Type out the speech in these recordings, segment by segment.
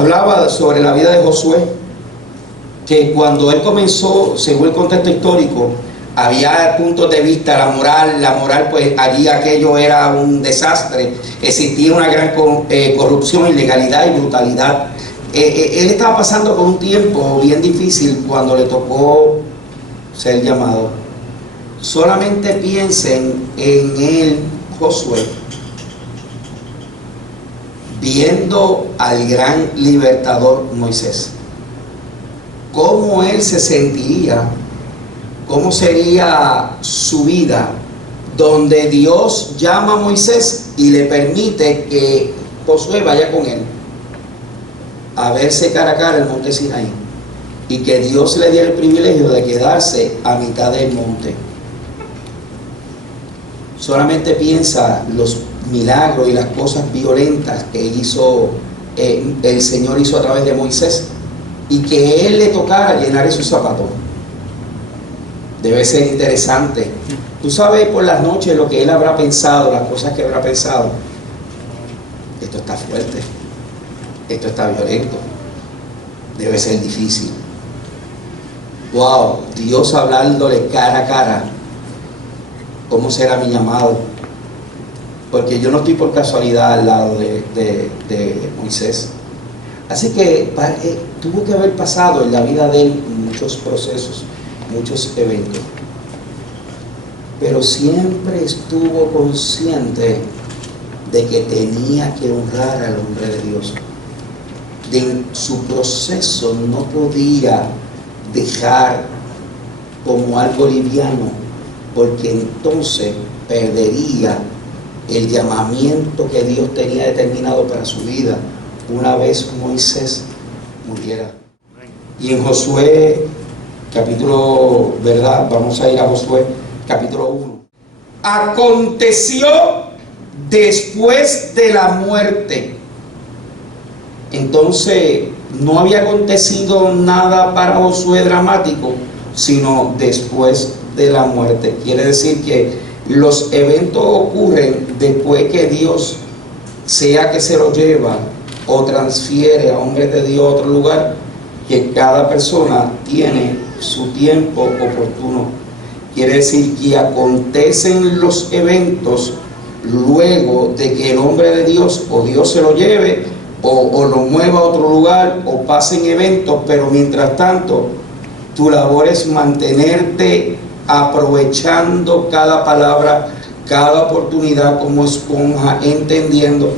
hablaba sobre la vida de Josué, que cuando él comenzó, según el contexto histórico, había puntos de vista, la moral, pues allí aquello era un desastre, existía una gran corrupción, ilegalidad y brutalidad. Él estaba pasando por un tiempo bien difícil cuando le tocó ser llamado. Solamente piensen en él, Josué, viendo al gran libertador Moisés. ¿Cómo él se sentiría? ¿Cómo sería su vida donde Dios llama a Moisés y le permite que Josué vaya con él a verse cara a cara en el monte Sinaí, y que Dios le diera el privilegio de quedarse a mitad del monte? Solamente piensa los milagros y las cosas violentas que hizo, el Señor hizo a través de Moisés, y que él le tocara llenar sus zapatos. Debe ser interesante. Tú sabes por las noches lo que él habrá pensado, las cosas que habrá pensado. Esto está fuerte, esto está violento, debe ser difícil. Wow, Dios hablándole cara a cara. ¿Cómo será mi llamado? Porque yo no estoy por casualidad al lado de Moisés. Así que tuvo que haber pasado en la vida de él muchos procesos, muchos eventos, pero siempre estuvo consciente de que tenía que honrar al hombre de Dios. De su proceso no podía dejar como algo liviano, porque entonces perdería el llamamiento que Dios tenía determinado para su vida una vez Moisés muriera. Y en Josué capítulo, ¿verdad? Vamos a ir a Josué capítulo 1. Aconteció después de la muerte. Entonces no había acontecido nada para Josué dramático, sino después de la muerte. Quiere decir que los eventos ocurren después que Dios, sea que se lo lleva o transfiere a hombres de Dios a otro lugar, que cada persona tiene su tiempo oportuno. Quiere decir que acontecen los eventos luego de que el hombre de Dios o Dios se lo lleve o lo mueva a otro lugar o pasen eventos, pero mientras tanto tu labor es mantenerte aprovechando cada palabra, cada oportunidad como esponja, entendiendo,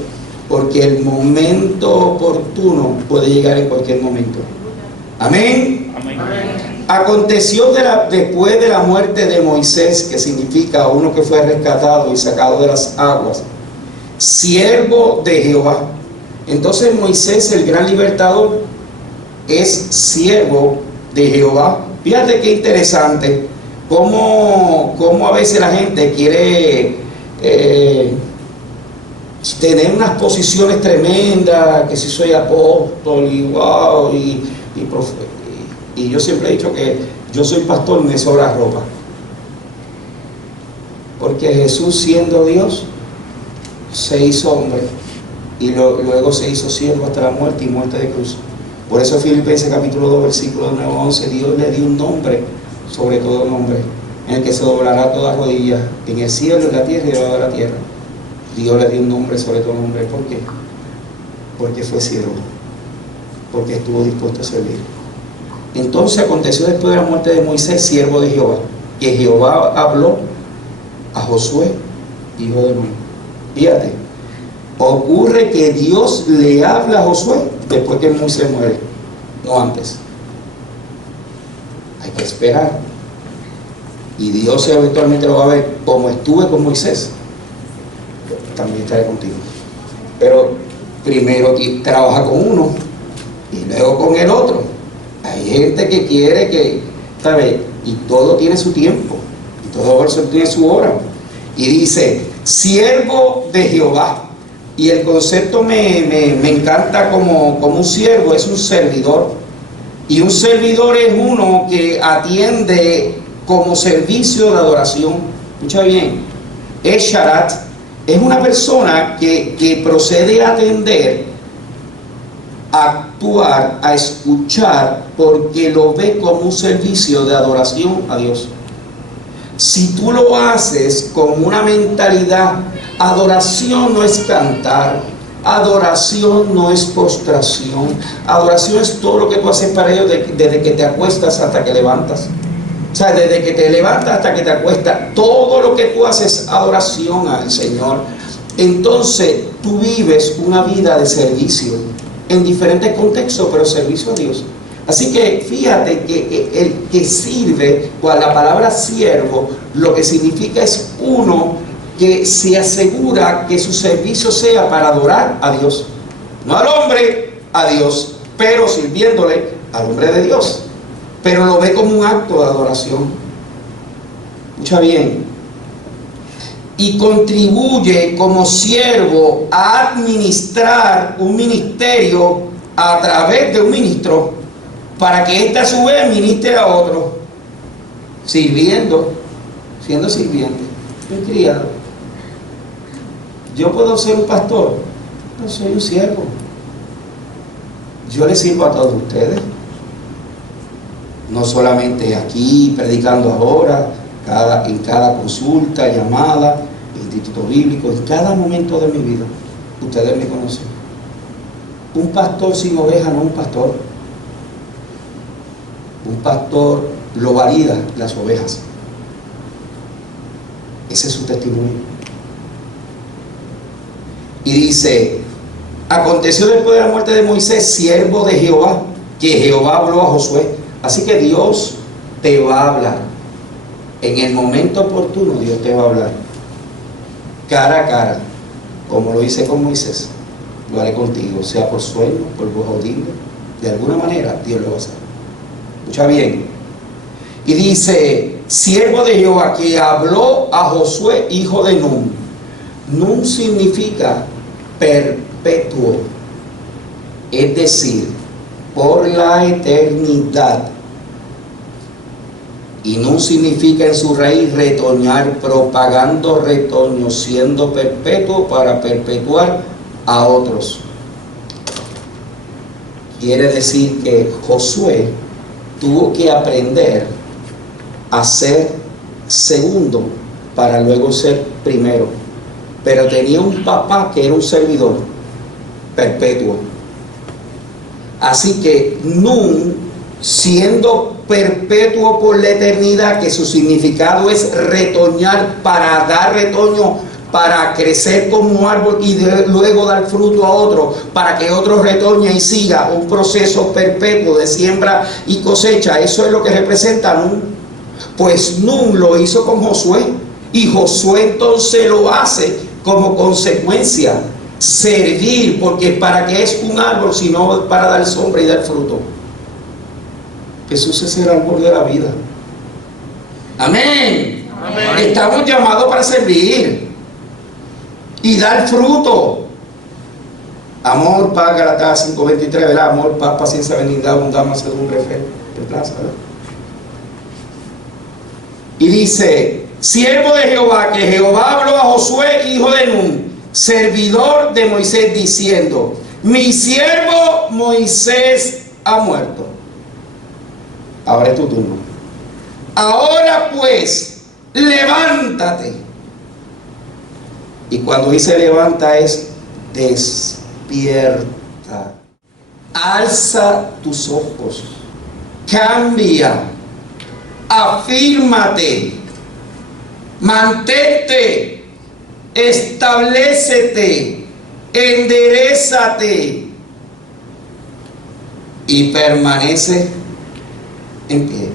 porque el momento oportuno puede llegar en cualquier momento. Amén. Amén. Aconteció después de la muerte de Moisés, que significa uno que fue rescatado y sacado de las aguas, siervo de Jehová. Entonces Moisés, el gran libertador, es siervo de Jehová. Fíjate qué interesante cómo a veces la gente quiere tener unas posiciones tremendas, que si soy apóstol y wow, y yo siempre he dicho que yo soy pastor, me sobra ropa, porque Jesús, siendo Dios, se hizo hombre y luego se hizo siervo hasta la muerte y muerte de cruz. Por eso Filipenses capítulo 2 versículo 9 a 11, Dios le dio un nombre sobre todo nombre, en el que se doblará toda rodilla en el cielo, en la tierra y debajo de la tierra. Dios le dio un nombre sobre todo nombre. ¿Por qué? Porque fue siervo, porque estuvo dispuesto a servir. Entonces aconteció después de la muerte de Moisés, siervo de Jehová, que Jehová habló a Josué, hijo de Nun. Fíjate, ocurre que Dios le habla a Josué después que Moisés muere, no antes. Hay que esperar, y Dios eventualmente lo va a ver. Como estuve con Moisés, también estaré contigo. Pero primero trabaja con uno y luego con el otro. Hay gente que quiere que, ¿sabes? Y todo tiene su tiempo, y todo eso tiene su hora. Y dice, siervo de Jehová. Y el concepto me encanta como un siervo, es un servidor. Y un servidor es uno que atiende como servicio de adoración. Escucha bien, Sharat es una persona que procede a atender a actuar, a escuchar, porque lo ve como un servicio de adoración a Dios. Si tú lo haces con una mentalidad, adoración no es cantar, adoración no es postración, adoración es todo lo que tú haces para ellos desde que te acuestas hasta que levantas. O sea, desde que te levantas hasta que te acuestas, todo lo que tú haces es adoración al Señor. Entonces tú vives una vida de servicio en diferentes contextos, pero servicio a Dios. Así que fíjate que el que sirve, con la palabra siervo, lo que significa es uno que se asegura que su servicio sea para adorar a Dios, no al hombre, a Dios, pero sirviéndole al hombre de Dios, pero lo ve como un acto de adoración. Escucha bien. Y contribuye como siervo a administrar un ministerio a través de un ministro, para que éste a su vez ministre a otro, sirviendo, siendo sirviente, un criado. Yo puedo ser un pastor, no soy un siervo. Yo les sirvo a todos ustedes, no solamente aquí predicando ahora, en cada consulta, llamada, instituto bíblico, en cada momento de mi vida. Ustedes me conocen. Un pastor sin oveja no es un pastor. Un pastor lo valida las ovejas. Ese es su testimonio. Y dice: aconteció después de la muerte de Moisés, siervo de Jehová, que Jehová habló a Josué. Así que Dios te va a hablar. En el momento oportuno Dios te va a hablar. Cara a cara, como lo hice con Moisés, lo haré contigo, sea por sueño, por voz audible. De alguna manera Dios lo va a hacer. Escucha bien. Y dice: siervo de Jehová, que habló a Josué, hijo de Nun. Nun significa perpetuo, es decir, por la eternidad. Y Nun significa en su raíz retoñar, propagando retoño, siendo perpetuo para perpetuar a otros. Quiere decir que Josué tuvo que aprender a ser segundo para luego ser primero. Pero tenía un papá que era un servidor perpetuo. Así que Nun, siendo perpetuo por la eternidad, que su significado es retoñar, para dar retoño, para crecer como un árbol y luego dar fruto a otro, para que otro retoñe y siga un proceso perpetuo de siembra y cosecha. Eso es lo que representa Nun. Pues Nun lo hizo con Josué, y Josué entonces lo hace como consecuencia, servir, porque para qué es un árbol sino para dar sombra y dar fruto. Jesús es el árbol de la vida. Amén. Amén. Estamos llamados para servir y dar fruto. Amor, paz, Galatas 5:23, ¿verdad? Amor, paz, paciencia, benignidad, bondad, mansedumbre, fe, templanza, ¿verdad? Y dice: siervo de Jehová, que Jehová habló a Josué, hijo de Nun, servidor de Moisés, diciendo: mi siervo Moisés ha muerto. Ahora es tu turno. Ahora pues, levántate. Y cuando dice levanta es despierta. Alza tus ojos. Cambia. Afírmate. Mantente. Establécete. Enderézate. Y permanece en pie.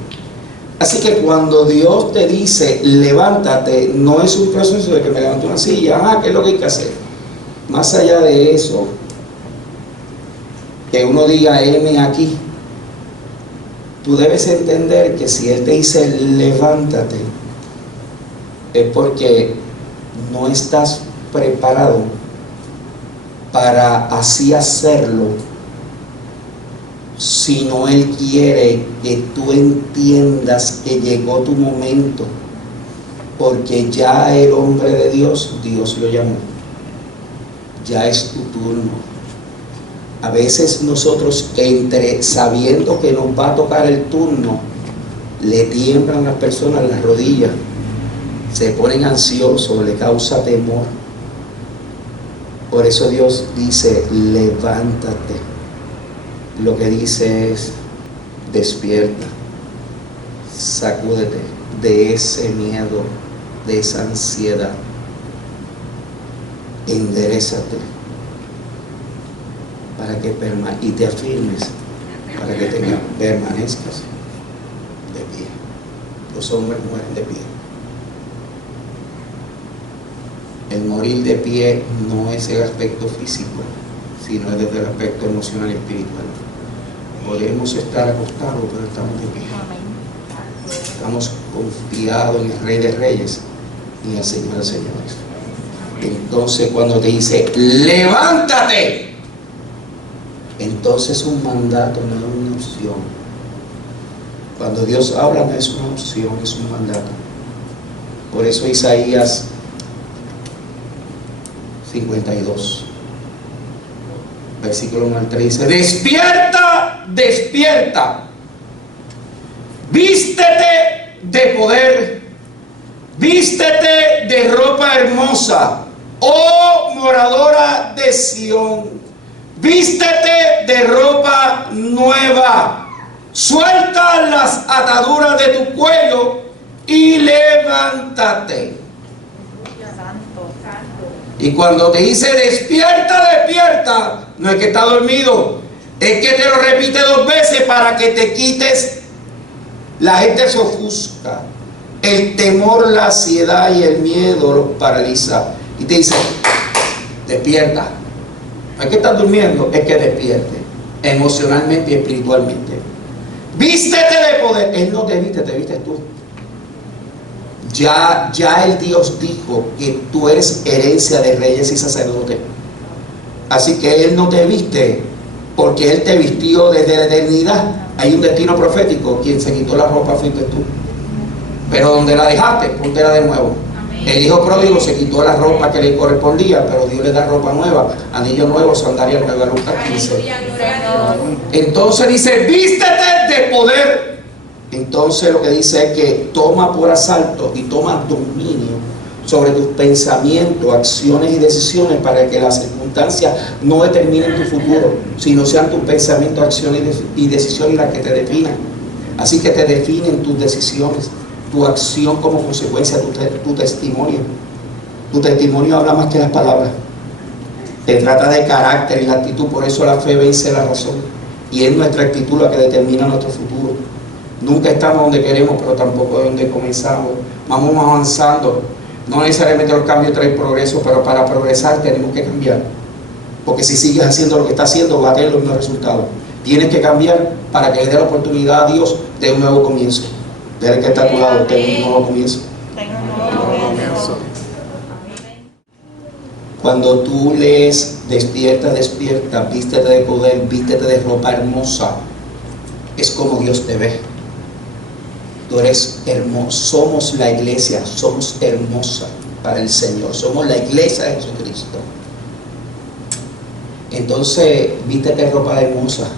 Así que cuando Dios te dice levántate, no es un proceso de que me levanto una silla, ¿qué es lo que hay que hacer? Más allá de eso, que uno diga heme aquí, tú debes entender que si Él te dice levántate, es porque no estás preparado para así hacerlo, sino Él quiere que tú entiendas que llegó tu momento, porque ya el hombre de Dios, Dios lo llamó. Ya es tu turno. A veces nosotros, entre sabiendo que nos va a tocar el turno, le tiemblan a las personas las rodillas, se ponen ansiosos, le causa temor. Por eso Dios dice, levántate. Lo que dice es, despierta, sacúdete de ese miedo, de esa ansiedad, enderézate para que y te afirmes, para que permanezcas de pie. Los hombres mueren de pie. El morir de pie no es el aspecto físico, sino es desde el aspecto emocional y espiritual. Podemos estar acostados, pero estamos de pie. Estamos confiados en el Rey de Reyes y en el Señor de Señores. Entonces, cuando te dice, levántate, entonces es un mandato, no es una opción. Cuando Dios habla, no es una opción, es un mandato. Por eso Isaías 52, versículo 1 al 3 dice, despierta, despierta, vístete de poder, vístete de ropa hermosa, oh moradora de Sión, vístete de ropa nueva, suelta las ataduras de tu cuello y levántate. Y cuando te dice despierta, despierta, no es que está dormido, es que te lo repite 2 veces para que te quites. La gente se ofusca, el temor, la ansiedad y el miedo los paraliza. Y te dice, despierta. No es que estás durmiendo, es que despierte, emocionalmente y espiritualmente. Vístete de poder. Él no te viste, te vistes tú. Ya el Dios dijo que tú eres herencia de reyes y sacerdotes. Así que Él no te viste porque Él te vistió desde la eternidad. Hay un destino profético. Quien se quitó la ropa fuiste tú. Pero donde la dejaste, póntela de nuevo. Amén. El hijo pródigo se quitó la ropa que le correspondía, pero Dios le da ropa nueva, anillo nuevo, sandalia nueva. Lucas 15. Entonces dice, vístete de poder. Entonces lo que dice es que toma por asalto y toma dominio sobre tus pensamientos, acciones y decisiones para que las circunstancias no determinen tu futuro, sino sean tus pensamientos, acciones y decisiones las que te definan. Así que te definen tus decisiones, tu acción como consecuencia, tu testimonio. Tu testimonio habla más que las palabras. Se trata de carácter y la actitud, por eso la fe vence la razón. Y es nuestra actitud la que determina nuestro futuro. Nunca estamos donde queremos, pero tampoco donde comenzamos. Vamos avanzando. No necesariamente los cambios traen progreso, pero para progresar tenemos que cambiar. Porque si sigues haciendo lo que estás haciendo, va a tener los mismos resultados. Tienes que cambiar para que le dé la oportunidad a Dios de un nuevo comienzo. Del que está a tu lado, de un nuevo comienzo. Cuando tú lees, despierta, despierta, vístete de poder, vístete de ropa hermosa, es como Dios te ve. Tú eres hermoso, somos la iglesia, somos hermosa para el Señor, somos la iglesia de Jesucristo. Entonces, vístete de ropa hermosa,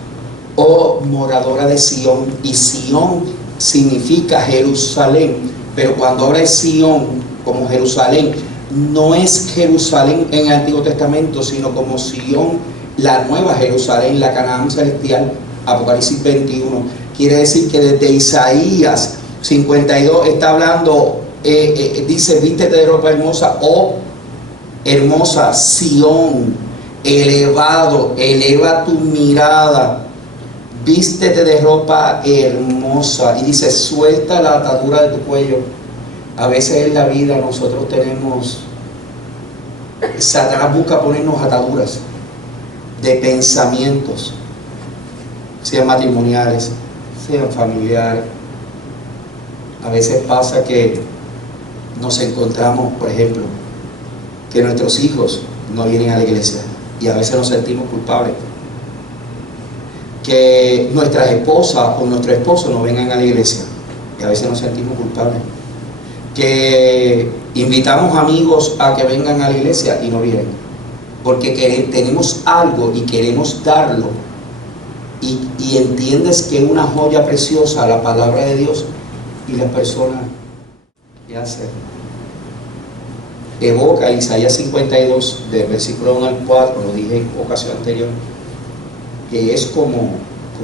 oh moradora de Sión, y Sión significa Jerusalén, pero cuando habla de Sión como Jerusalén, no es Jerusalén en el Antiguo Testamento, sino como Sión, la nueva Jerusalén, la Canaán celestial. Apocalipsis 21, quiere decir que desde Isaías 52 está hablando, dice, vístete de ropa hermosa, oh hermosa Sión, elevado, eleva tu mirada, vístete de ropa hermosa, y dice, suelta la atadura de tu cuello. A veces en la vida nosotros tenemos, Satanás busca ponernos ataduras de pensamientos, sean matrimoniales, sean familiares. A veces pasa que nos encontramos, por ejemplo, que nuestros hijos no vienen a la iglesia y a veces nos sentimos culpables. Que nuestras esposas o nuestro esposo no vengan a la iglesia y a veces nos sentimos culpables. Que invitamos amigos a que vengan a la iglesia y no vienen. porque tenemos algo y queremos darlo, y entiendes que es una joya preciosa la palabra de Dios, y la persona, ¿qué hace? Evoca Isaías 52, del versículo 1 al 4, lo dije en ocasión anterior, que es como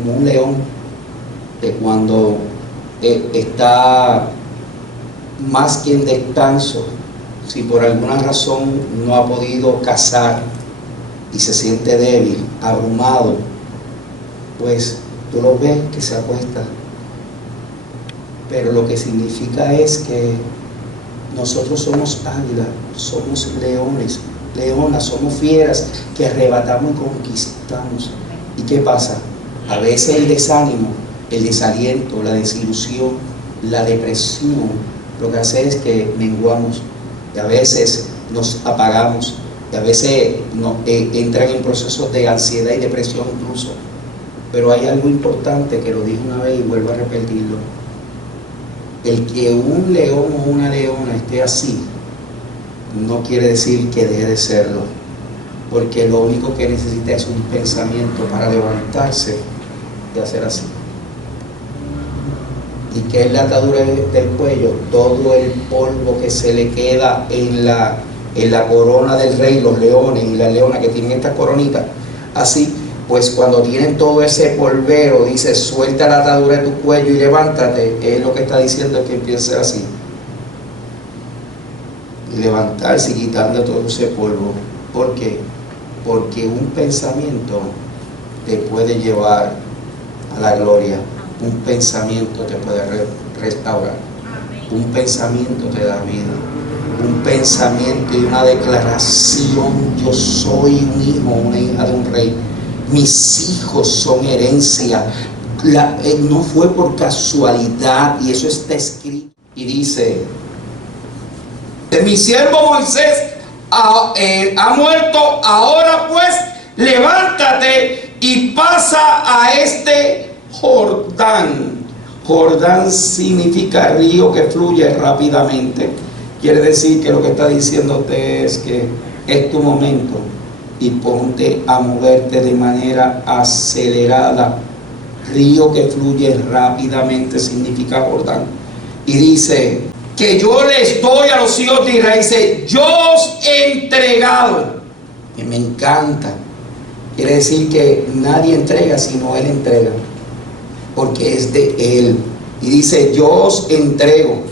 un león, que cuando está más que en descanso, si por alguna razón no ha podido cazar y se siente débil, abrumado, pues tú lo ves que se acuesta. Pero lo que significa es que nosotros somos águilas, somos leones, leonas, somos fieras que arrebatamos y conquistamos. ¿Y qué pasa? A veces el desánimo, el desaliento, la desilusión, la depresión, lo que hace es que menguamos, y a veces nos apagamos, y a veces entran en procesos de ansiedad y depresión incluso. Pero hay algo importante que lo dije una vez y vuelvo a repetirlo. El que un león o una leona esté así, no quiere decir que deje de serlo, porque lo único que necesita es un pensamiento para levantarse y hacer así. ¿Y qué es la atadura del cuello? Todo el polvo que se le queda en la corona del rey, los leones y las leonas que tienen estas coronitas, así, pues cuando tienen todo ese polvero, dice, suelta la atadura de tu cuello y levántate, es lo que está diciendo, es que empiece así. Y levantarse y quitando todo ese polvo. ¿Por qué? Porque un pensamiento te puede llevar a la gloria. Un pensamiento te puede restaurar. Un pensamiento te da vida. Un pensamiento y una declaración: yo soy un hijo, una hija de un rey. Mis hijos son herencia. No fue por casualidad, y eso está escrito. Y dice: mi siervo Moisés ha muerto, ahora pues levántate y pasa a este Jordán. Jordán significa río que fluye rápidamente. Quiere decir que lo que está diciéndote es que es tu momento y ponte a moverte de manera acelerada. Río que fluye rápidamente significa Jordán. Y dice que yo les doy a los hijos de Israel. Dice, yo os he entregado. Y me encanta. Quiere decir que nadie entrega sino Él entrega, porque es de Él. Y dice, yo os entrego.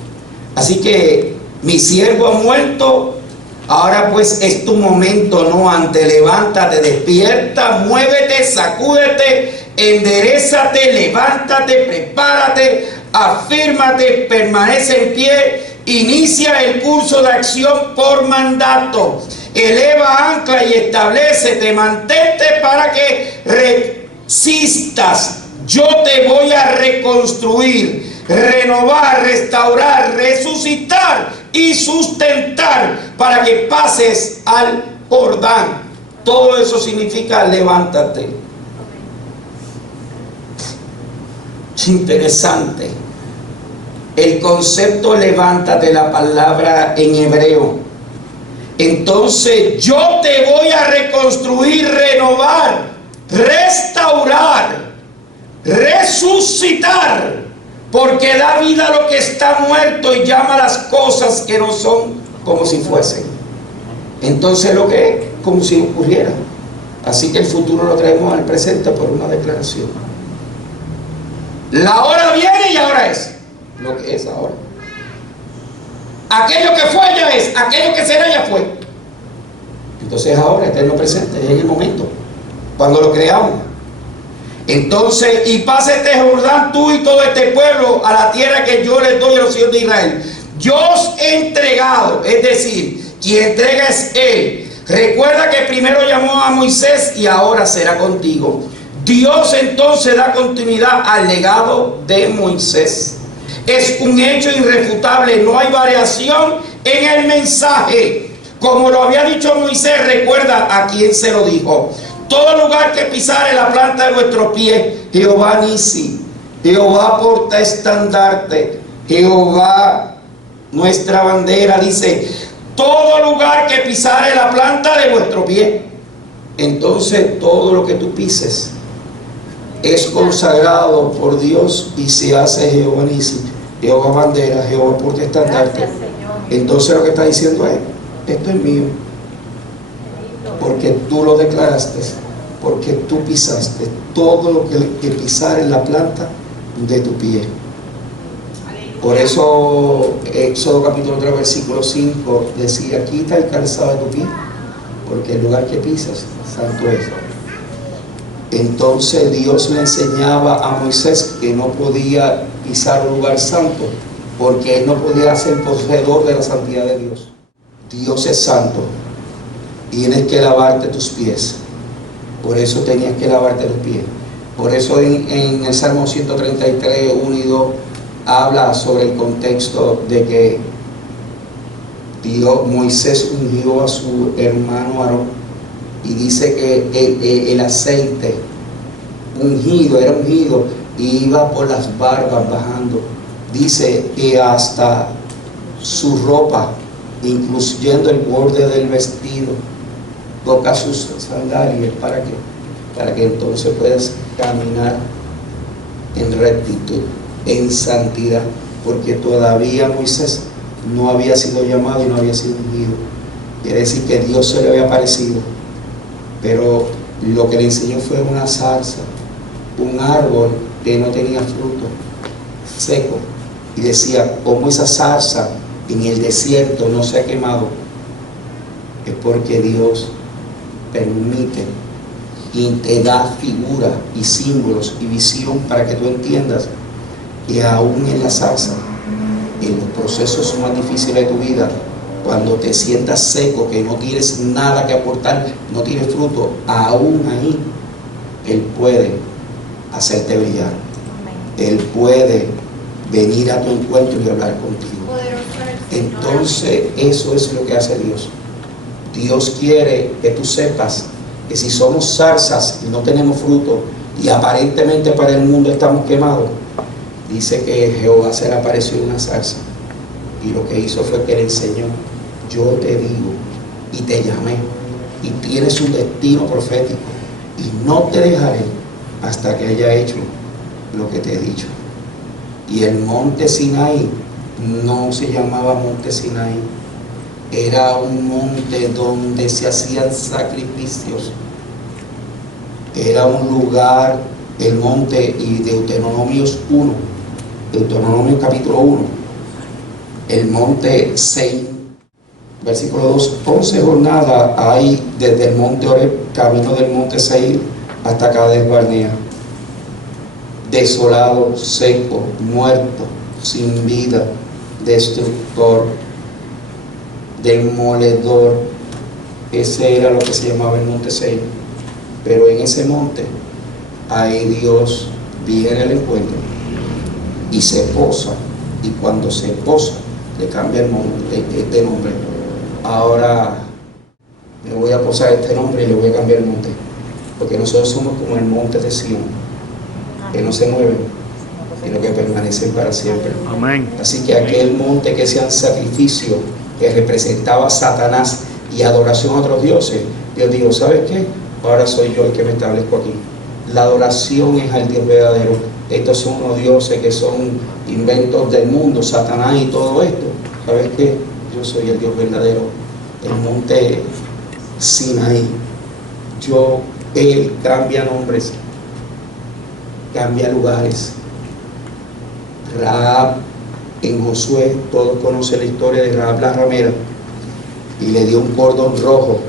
Así que mi siervo ha muerto, ahora pues es tu momento, no antes. Levántate, despierta, muévete, sacúdete, enderézate, levántate, prepárate, afírmate, permanece en pie, inicia el curso de acción por mandato. Eleva ancla y establécete, mantente para que resistas. Yo te voy a reconstruir, renovar, restaurar, resucitar y sustentar para que pases al Jordán. Todo eso significa levántate. Interesante. El concepto levántate, la palabra en hebreo. Entonces yo te voy a reconstruir, renovar, restaurar, resucitar, porque da vida a lo que está muerto y llama a las cosas que no son como si fuesen. Entonces lo que es como si ocurriera. Así que el futuro lo traemos al presente por una declaración. La hora viene y ahora es lo que es ahora. Aquello que fue ya es, aquello que será ya fue. Entonces ahora, eterno presente, es el momento, cuando lo creamos. Entonces, y pase este Jordán tú y todo este pueblo a la tierra que yo les doy a los hijos de Israel. Yo os he entregado, es decir, quien entrega es Él. Recuerda que primero llamó a Moisés y ahora será contigo. Dios entonces da continuidad al legado de Moisés. Es un hecho irrefutable, no hay variación en el mensaje. Como lo había dicho Moisés, recuerda a quién se lo dijo. Todo lugar que pisare la planta de vuestro pie, Jehová Nisi, Jehová porta estandarte, Jehová nuestra bandera. Dice, todo lugar que pisare la planta de vuestro pie. entonces todo lo que tú pises es consagrado por Dios y se hace Jehová Nisi, Jehová bandera, Jehová porte estandarte. Entonces lo que está diciendo es, esto es mío, porque tú lo declaraste, porque tú pisaste todo lo que pisar en la planta de tu pie. Por eso Éxodo capítulo 3 versículo 5 decía, quita el calzado de tu pie, porque el lugar que pisas santo es. Entonces Dios le enseñaba a Moisés que no podía pisar un lugar santo, porque él no podía ser poseedor de la santidad de Dios. Dios es santo, tienes que lavarte tus pies. Por eso tenías que lavarte los pies. Por eso en el Salmo 133, 1 y 2 habla sobre el contexto de que Moisés ungió a su hermano Aarón, y dice que el aceite ungido, era ungido, y iba por las barbas bajando. Dice que hasta su ropa, incluyendo el borde del vestido, toca sus sandalias. ¿Para qué? Para que entonces puedas caminar en rectitud, en santidad, porque todavía Moisés no había sido llamado y no había sido ungido. Quiere decir que Dios se le había aparecido, pero lo que le enseñó fue una zarza, un árbol que no tenía fruto, seco, y decía, como esa zarza en el desierto no se ha quemado, es porque Dios permite y te da figuras y símbolos y visión para que tú entiendas que aún en la zarza, en los procesos más difíciles de tu vida, cuando te sientas seco, que no tienes nada que aportar, no tienes fruto, aún ahí Él puede hacerte brillar. Él puede venir a tu encuentro y hablar contigo. Entonces eso es lo que hace Dios. Dios quiere que tú sepas que si somos zarzas y no tenemos fruto y aparentemente para el mundo estamos quemados, dice que Jehová se le apareció en una zarza y lo que hizo fue que le enseñó, yo te digo y te llamé y tienes un destino profético y no te dejaré hasta que haya hecho lo que te he dicho. Y el monte Sinaí no se llamaba monte Sinaí, era un monte donde se hacían sacrificios, era un lugar, el monte, y Deuteronomios 1, Deuteronomio capítulo 1, el monte Seir, versículo 2, 11 jornadas hay desde el monte Oreb, camino del monte Seir hasta Cades Barnea, desolado, seco, muerto, sin vida, destructor, demoledor. Ese era lo que se llamaba el monte Seir. Pero en ese monte ahí Dios viene al encuentro y se posa, y cuando se posa le cambia el nombre. Ahora me voy a posar este nombre y le voy a cambiar el monte, porque nosotros somos como el monte de Sión, que no se mueven, sino que permanecen para siempre. Amén. Así que aquel monte que sea sacrificio, que representaba a Satanás y adoración a otros dioses, Dios dijo, ¿sabes qué? Ahora soy yo el que me establezco aquí. La adoración es al Dios verdadero. Estos son unos dioses que son inventos del mundo, Satanás y todo esto. ¿Sabes qué? Yo soy el Dios verdadero. El monte Sinaí. Él cambia nombres, cambia lugares. Rahab en Josué, todos conocen la historia de Rahab la ramera, y le dio un cordón rojo.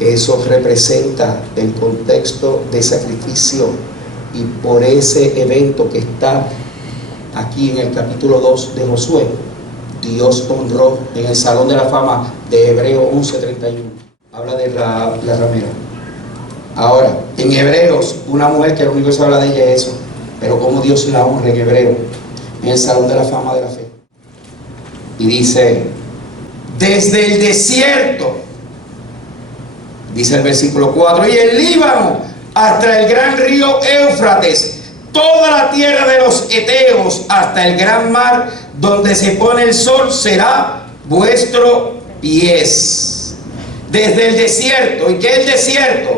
Eso representa el contexto de sacrificio, y por ese evento que está aquí en el capítulo 2 de Josué, Dios honró en el Salón de la Fama de Hebreos 11:31. Habla de Rahab la ramera. Ahora, en Hebreos, una mujer que lo único que se habla de ella es eso, pero cómo Dios la honra en Hebreos, en el Salón de la Fama de la Fe. Y dice, desde el desierto, dice el versículo 4, y el Líbano hasta el gran río Éufrates, toda la tierra de los Eteos hasta el gran mar donde se pone el sol será vuestro pies. desde el desierto. ¿Y qué es el desierto?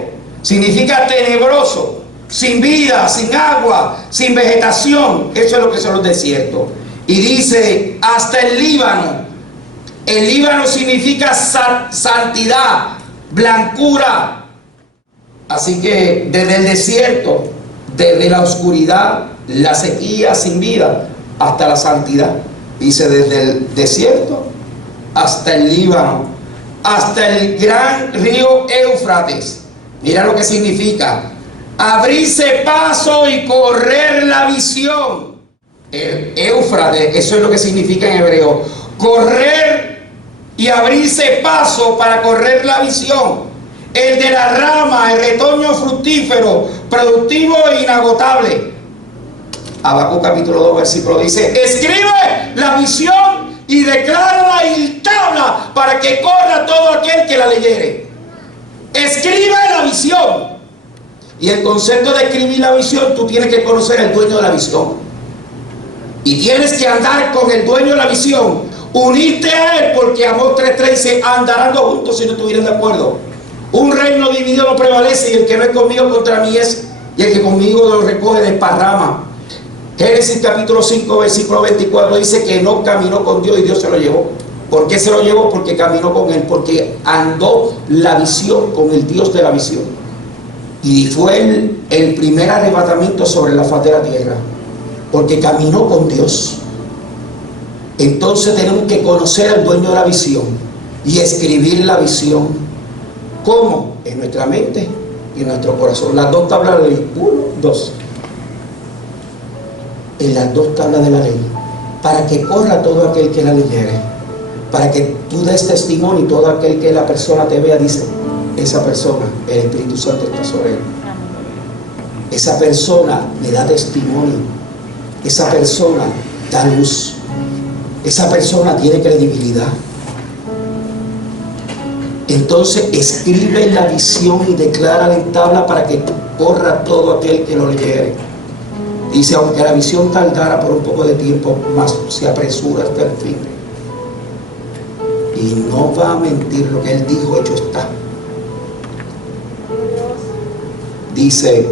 Significa tenebroso, sin vida, sin agua, sin vegetación. Eso es lo que son los desiertos. Y dice, hasta el Líbano. El Líbano significa santidad, blancura. Así que desde el desierto, desde la oscuridad, la sequía sin vida, hasta la santidad. Dice, desde el desierto hasta el Líbano, hasta el gran río Éufrates. Mira lo que significa: abrirse paso y correr la visión. El Éufrates, eso es lo que significa en hebreo: correr y abrirse paso para correr la visión. El de la rama, el retoño fructífero, productivo e inagotable. Habacuc capítulo 2 versículo dice: escribe la visión y declárala y tabla para que corra todo aquel que la leyere. Escribe la visión. Y el concepto de escribir la visión, tú tienes que conocer al dueño de la visión. Y tienes que andar con el dueño de la visión. Unirte a él, porque Amós 3:3 dice: andarán dos juntos si no estuvieran de acuerdo. Un reino dividido no prevalece, y el que no es conmigo contra mí es, y el que conmigo lo recoge desparrama. Génesis capítulo 5 versículo 24 dice que no caminó con Dios y Dios se lo llevó. ¿Por qué se lo llevó? Porque caminó con él, porque andó la visión con el Dios de la visión. Y fue el primer arrebatamiento sobre la faz de la tierra, porque caminó con Dios. Entonces tenemos que conocer al dueño de la visión y escribir la visión. ¿Cómo? En nuestra mente y en nuestro corazón. Las dos tablas de la ley. 1, 2. En las dos tablas de la ley. Para que corra todo aquel que la leyere. Para que tú des testimonio y todo aquel que la persona te vea dice: esa persona, el Espíritu Santo está sobre él. Esa persona le da testimonio. Esa persona da luz. Esa persona tiene credibilidad. Entonces escribe la visión y declara en tabla para que corra todo aquel que lo leyere. Dice: aunque la visión tardara por un poco de tiempo, más se apresura hasta el fin. Y no va a mentir, lo que él dijo, hecho está. Dice: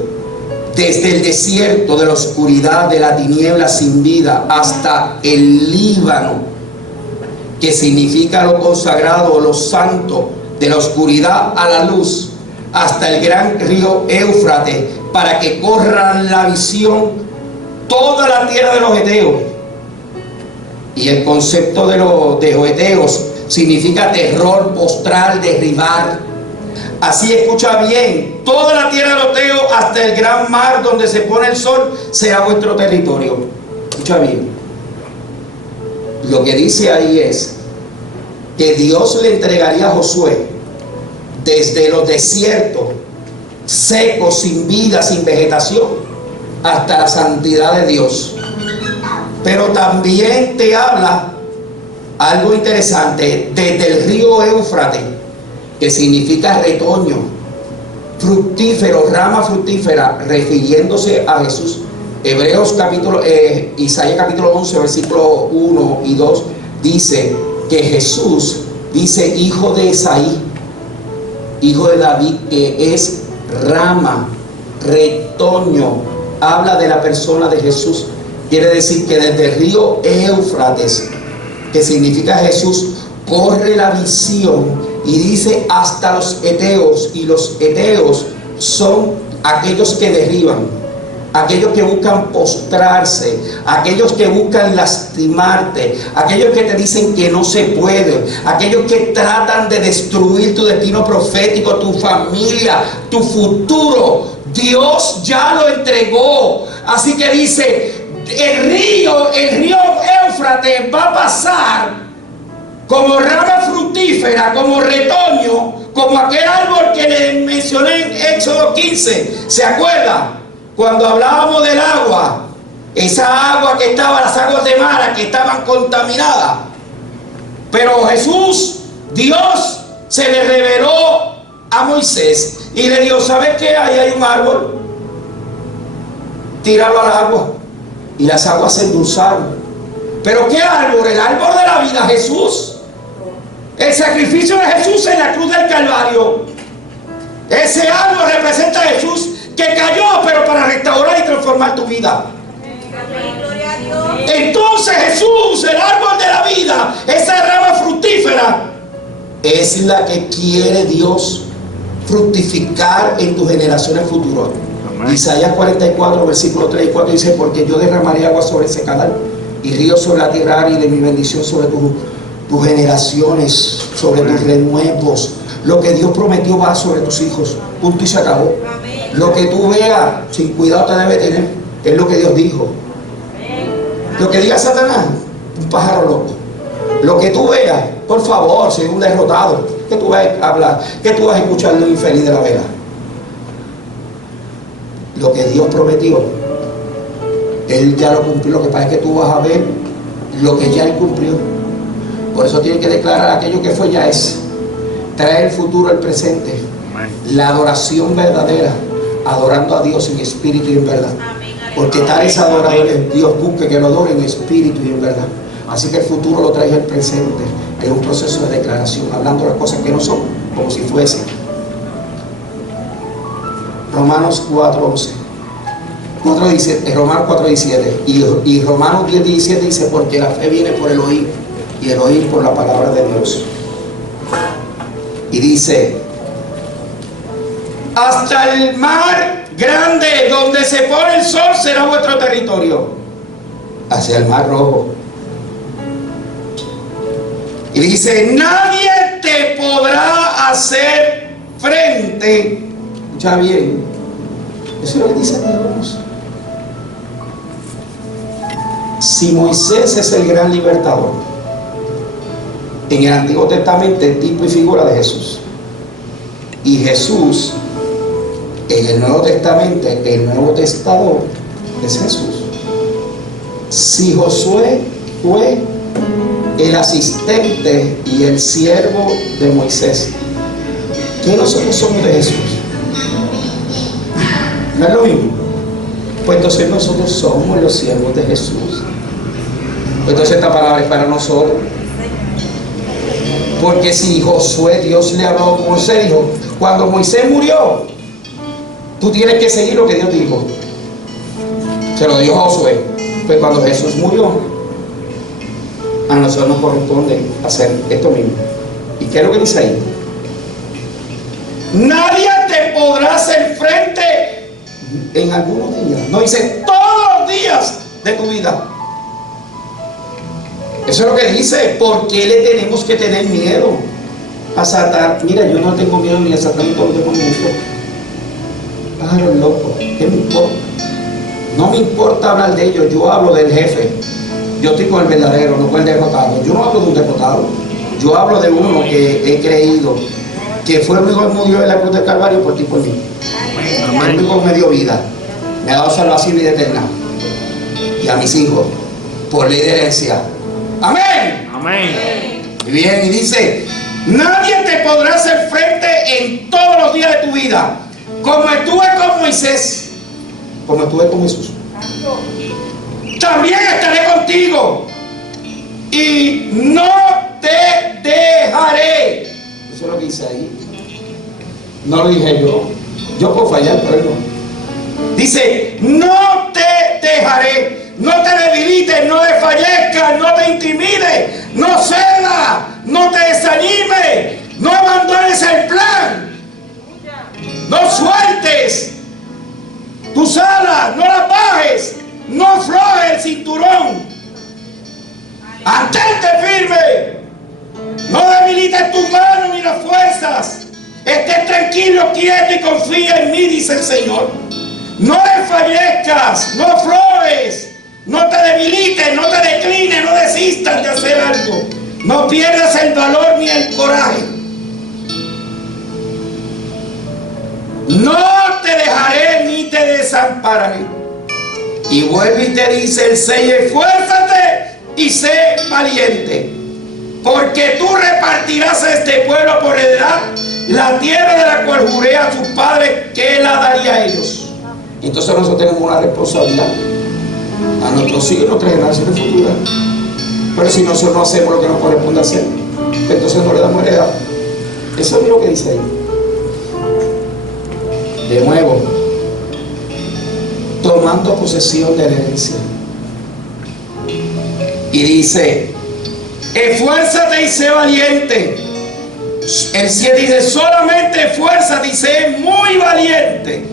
desde el desierto de la oscuridad, de la tiniebla sin vida, hasta el Líbano, que significa lo consagrado o lo santo, de la oscuridad a la luz, hasta el gran río Éufrates, para que corran la visión toda la tierra de los heteos. Y el concepto de los heteos significa terror, postrar, derribar. Así, escucha bien: toda la tierra de los heteos hasta el gran mar donde se pone el sol será vuestro territorio. Escucha bien. Lo que dice ahí es que Dios le entregaría a Josué desde los desiertos secos, sin vida, sin vegetación, hasta la santidad de Dios. Pero también te habla algo interesante: desde el río Éufrates, que significa retoño, fructífero, rama fructífera, refiriéndose a Jesús. Isaías capítulo 11 versículo 1 y 2 dice que Jesús, dice, hijo de Esaí, hijo de David, que es rama, retoño. Habla de la persona de Jesús. Quiere decir que desde el río Éufrates, que significa Jesús, corre la visión. Y dice hasta los heteos. Y los heteos son aquellos que derriban, aquellos que buscan postrarse, aquellos que buscan lastimarte, aquellos que te dicen que no se puede, aquellos que tratan de destruir tu destino profético, tu familia, tu futuro. Dios ya lo entregó. Así que dice: el río Éufrates va a pasar como rama fructífera, como retoño, como aquel árbol que le mencioné en Éxodo 15. ¿Se acuerda? Cuando hablábamos del agua, esa agua que estaba, las aguas de Mara, que estaban contaminadas. Pero Jesús, Dios, se le reveló a Moisés y le dijo: ¿sabes qué? Ahí hay un árbol, tíralo al agua. Y las aguas se endulzaron. ¿Pero qué árbol? El árbol de la vida, Jesús. El sacrificio de Jesús en la cruz del Calvario. Ese árbol representa a Jesús que cayó, pero para restaurar y transformar tu vida. Entonces Jesús, el árbol de la vida, esa rama fructífera, es la que quiere Dios fructificar en tus generaciones futuras. Isaías 44, versículo 3 y 4 dice: porque yo derramaré agua sobre ese canal y ríos sobre la tierra y de mi bendición sobre tus generaciones, sobre tus renuevos. Lo que Dios prometió va sobre tus hijos. Punto y se acabó. Lo que tú veas sin cuidado te debe tener. Es lo que Dios dijo. Lo que diga Satanás, un pájaro loco. Lo que tú veas, por favor, soy un derrotado. Que tú vas a hablar, que tú vas a escuchar lo infeliz de la vela. Lo que Dios prometió, Él ya lo cumplió. Lo que pasa es que tú vas a ver lo que ya Él cumplió. Por eso tiene que declarar aquello que fue, ya es. Trae el futuro al presente. La adoración verdadera, adorando a Dios en espíritu y en verdad. Porque tales adoradores Dios busca que lo adoren en espíritu y en verdad. Así que el futuro lo trae al presente. Es un proceso de declaración, hablando de las cosas que no son, como si fuesen. Romanos 4:11. Romanos 4:17. Y Romanos 10:17 dice: porque la fe viene por el oír, y el oír por la palabra de Dios. Y dice: hasta el mar grande donde se pone el sol será vuestro territorio. Hacia el mar rojo. Y dice: nadie te podrá hacer frente. Escucha bien. Eso es lo que dice Dios. Si Moisés es el gran libertador, en el Antiguo Testamento es tipo y figura de Jesús. Y Jesús, en el Nuevo Testamento, el nuevo testador es Jesús. Si Josué fue el asistente y el siervo de Moisés, ¿qué nosotros somos de Jesús? ¿No es lo mismo? Pues entonces nosotros somos los siervos de Jesús. Pues entonces esta palabra es para nosotros. Porque si Josué, Dios le habló a Moisés, dijo: cuando Moisés murió, tú tienes que seguir lo que Dios dijo. Se lo dijo a Josué. Pues cuando Jesús murió, a nosotros nos corresponde hacer esto mismo. ¿Y qué es lo que dice ahí? Nadie te podrá hacer frente en algunos días. No dice todos los días de tu vida. Eso es lo que dice. ¿Por qué le tenemos que tener miedo a Satán? Mira, yo no tengo miedo ni a Satán ni a todos los demonios. Pájaro loco, ¿qué me importa? No me importa hablar de ellos. Yo hablo del jefe. Yo estoy con el verdadero, no con el derrotado. Yo no hablo de un derrotado. Yo hablo de uno que he creído que fue el único que murió en la cruz del Calvario por ti y por mí. El único que me dio vida. Me ha dado salvación y vida eterna. Y a mis hijos, por ley de herencia. Amén. Amén. Y bien, y dice: nadie te podrá hacer frente en todos los días de tu vida, como estuve con Moisés, como estuve con Jesús. También estaré contigo y no te dejaré. Eso es lo que dice ahí. No lo dije yo. Yo puedo fallar, pero él no. Dice: no te dejaré. No te debilites, no desfallezcas, no te intimides, no cedas, no te desanimes, no abandones el plan, no sueltes tus alas, no las bajes, no aflojes el cinturón. Mantente firme, no debilites tus manos ni las fuerzas. Estés tranquilo, quieto y confía en mí, dice el Señor. No desfallezcas, no aflojes. No te debilites, no te declines, no desistas de hacer algo. No pierdas el valor ni el coraje. No te dejaré ni te desampararé. Y vuelve y te dice el 6: esfuérzate y sé valiente, porque tú repartirás a este pueblo por heredad la tierra de la cual juré a sus padres que la daría a ellos. Entonces nosotros tenemos una responsabilidad a nuestros hijos y nuestras generaciones futuras. Pero si nosotros no hacemos lo que nos corresponde hacer, entonces no le damos heredad. Eso es lo que dice ahí. De nuevo, tomando posesión de la herencia. Y dice, esfuérzate y sé valiente. El 7 dice, solamente esfuérzate y sé muy valiente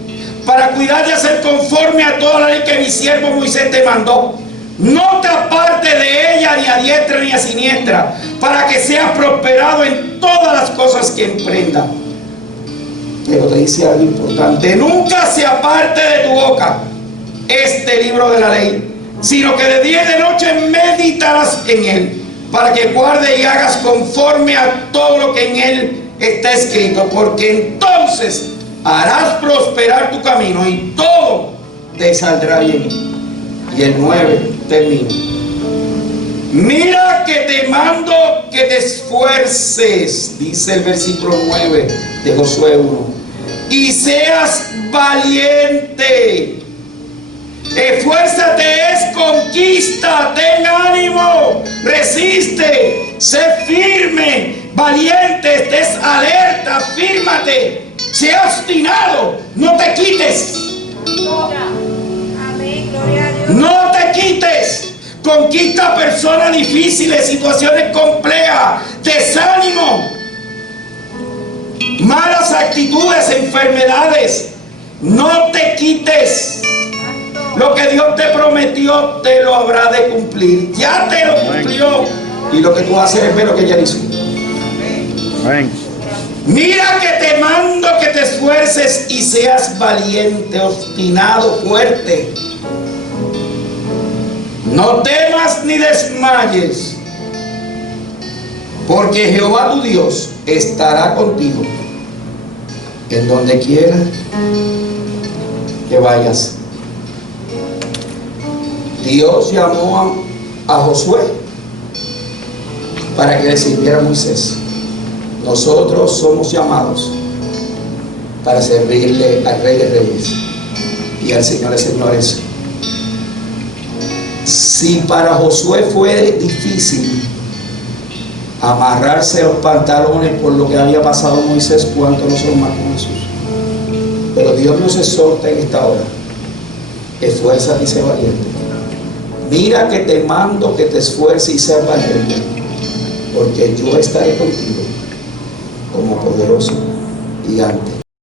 para cuidar de hacer conforme a toda la ley que mi siervo Moisés te mandó. No te apartes de ella ni a diestra ni a siniestra, para que seas prosperado en todas las cosas que emprendas. Pero te dice algo importante: nunca se aparte de tu boca este libro de la ley, sino que de día y de noche meditarás en él, para que guardes y hagas conforme a todo lo que en él está escrito, porque entonces harás prosperar tu camino y todo te saldrá bien. Y el 9 termina: mira que te mando que te esfuerces, dice el versículo 9 de Josué 1, y seas valiente. Esfuérzate es conquista, ten ánimo, resiste, sé firme, valiente, estés alerta, fírmate, sé obstinado, no te quites. Amén, gloria a Dios. No te quites. Conquista personas difíciles, situaciones complejas, desánimo, malas actitudes, enfermedades. No te quites. Lo que Dios te prometió te lo habrá de cumplir. Ya te lo cumplió. Y lo que tú haces es ver lo que ya hizo. Amén. Mira que te mando que te esfuerces y seas valiente, obstinado, fuerte. No temas ni desmayes, porque Jehová tu Dios estará contigo en donde quiera que vayas. Dios llamó a Josué para que le sirviera a Moisés. Nosotros somos llamados para servirle al Rey de Reyes y al Señor de Señores. Si para Josué fue difícil amarrarse los pantalones por lo que había pasado Moisés, ¿cuánto no son más con Jesús? Pero Dios nos exhorta en esta hora: esfuérzate y sé valiente. Mira que te mando que te esfuerces y seas valiente, porque yo estaré contigo como poderoso gigante.